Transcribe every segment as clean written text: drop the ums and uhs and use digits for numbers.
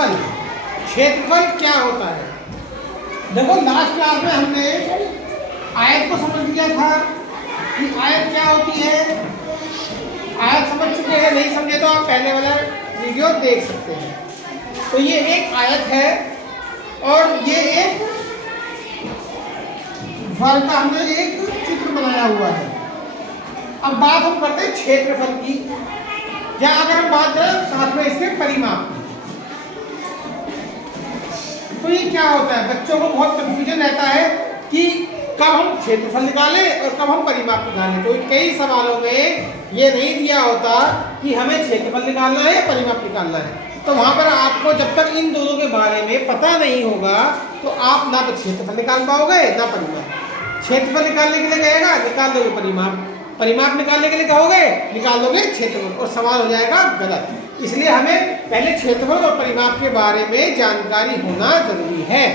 क्षेत्रफल। क्षेत्रफल क्या होता है? देखो लास्ट क्लास में हमने आयत को समझ लिया था कि आयत क्या होती है। आयत समझ चुके हैं, नहीं समझे तो आप पहले वाला वीडियो देख सकते हैं। तो ये एक आयत है और ये एक वर्ग का हमने एक चित्र बनाया हुआ है। अब बात हम करते हैं क्षेत्रफल की, या अगर हम बात करें साथ में इसके परिमाप की। तो ये क्या होता है, बच्चों को बहुत कंफ्यूजन रहता है कि कब हम क्षेत्रफल निकालें और कब हम परिमाप निकालें। तो कई सवालों में ये नहीं दिया होता कि हमें क्षेत्रफल निकालना है या परिमाप निकालना है। तो वहां पर आपको जब तक इन दोनों के बारे में पता नहीं होगा तो आप ना तो क्षेत्रफल निकाल पाओगे ना परिमाप। क्षेत्रफल निकालने के लिए कहेगा निकाल दोगे परिमाप, परिमाप निकालने के लिए कहोगे निकाल दोगे क्षेत्रफल, और सवाल हो जाएगा गलत। इसलिए हमें पहले क्षेत्रफल और परिमाप के बारे में जानकारी होना जरूरी है।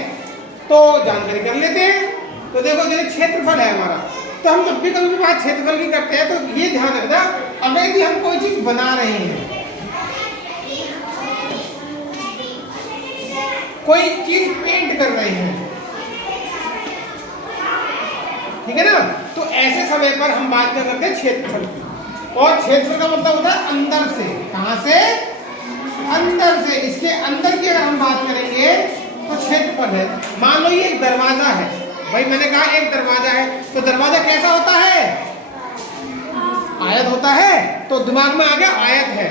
तो जानकारी कर लेते हैं। तो देखो जैसे क्षेत्रफल है हमारा, तो हम जब भी कभी भी बात क्षेत्रफल की करते हैं तो ये ध्यान रखना, अगर यदि हम कोई चीज बना रहे हैं, कोई चीज पेंट कर रहे हैं, ठीक है ना, तो ऐसे समय पर हम बात क्या करते हैं क्षेत्रफल की। और क्षेत्रफल का मतलब होता है अंदर से। कहां से? अंदर से। इसके अंदर की अगर हम बात करेंगे तो क्षेत्रफल है। मान लो ये एक दरवाजा है, भाई मैंने कहा एक दरवाजा है, तो दरवाजा कैसा होता है? आयत होता है। तो दिमाग में आ गया आयत है,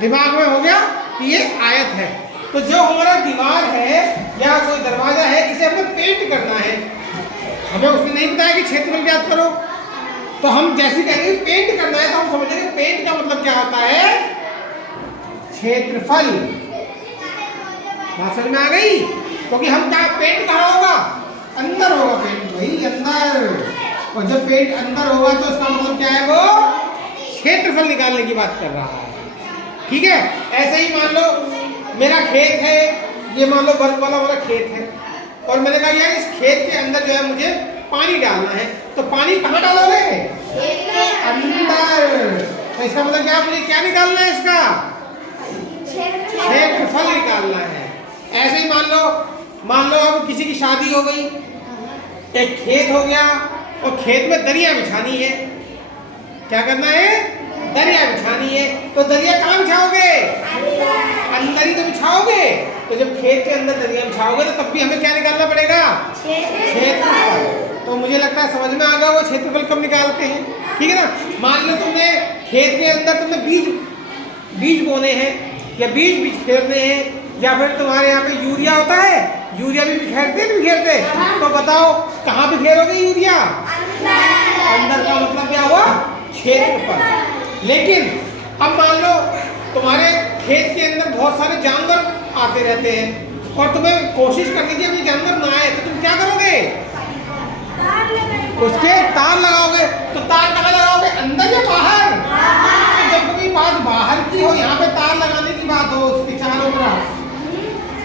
दिमाग में हो गया कि ये आयत है। तो जो हमारा दीवार है या कोई दरवाजा है, इसे हमें पेंट करना है, हमें उसने नहीं बताया कि क्षेत्रफल ज्ञात करो। तो हम जैसे कहेंगे पेंट करना है तो हम समझेंगे पेंट का मतलब क्या होता है? क्षेत्रफल। बात समझ में आ गई? क्योंकि हम क्या, पेंट कहाँ होगा? अंदर होगा पेंट, भाई अंदर। और जब पेंट अंदर होगा तो उसका मतलब क्या है? वो क्षेत्रफल निकालने की बात कर रहा है। ठीक है। ऐसे ही मान लो मेरा खेत है, ये मान लो बर्फ वाला हमारा खेत है, और मैंने कहा यार इस खेत के अंदर जो है मुझे पानी डालना है, तो पानी कहाँ डालोगे? अंदर। तो इसका मतलब क्या, मुझे क्या निकालना है? इसका क्षेत्रफल निकालना है। ऐसे ही मान लो अब किसी की शादी हो गई, एक खेत हो गया और खेत में दरिया बिछानी है। क्या करना है? दरिया बिछानी है। तो दरिया कहाँ बिछाओगे? अंदर ही तो बिछाओगे। तो जब खेत के अंदर दरिया बिछाओगे तो तब भी हमें क्या निकालना पड़ेगा? क्षेत्रफल। तो मुझे लगता है समझ में आ गया वो क्षेत्रफल कब निकालते हैं। ठीक है ना। मान लो तुमने खेत के अंदर तुमने बीज बोने हैं या बीज बिखेरने हैं, या फिर तुम्हारे यहाँ पे यूरिया होता है, यूरिया भी बिखेरते। तो बताओ कहाँ बिखेरोगे यूरिया? अंदर का मतलब क्या हुआ? क्षेत्रफल। लेकिन अब मान लो तुम्हारे खेत के अंदर बहुत सारे जानवर आते रहते हैं और तुम्हें कोशिश करनी थी अभी जानवर ना आए, तो तुम क्या करोगे? उसके तार लगाओगे। तो तार कहाँ लगाओगे? अंदर या बाहर? जब कभी बात बाहर की हो, यहाँ पे तार लगाने की बात हो उसके चारों तरफ,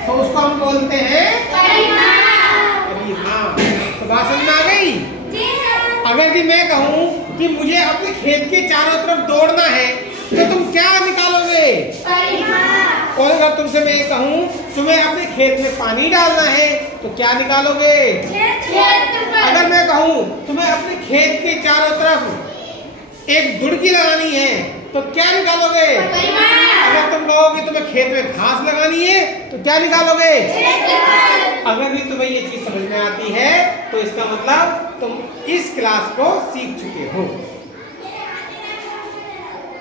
तो उसको हम बोलते हैं परिमाप। तो बात समझ में आ गई? अगर भी मैं कहूँ कि मुझे अपने खेत के चारों तरफ दौड़ना है, तो तुम क्या निकालोगे? परिमाप। और अगर तुमसे मैं कहूँ तुम्हें अपने खेत में पानी डालना है, तो क्या निकालोगे? अगर मैं कहूँ तुम्हें अपने खेत के चारों तरफ एक दुड़की लगानी है, तो क्या निकालोगे? अगर तुम कहोगे तुम्हें खेत में घास लगानी है, तो क्या निकालोगे? अगर भी तुम्हें ये चीज समझ में आती है तो इसका मतलब तुम इस क्लास को सीख चुके हो।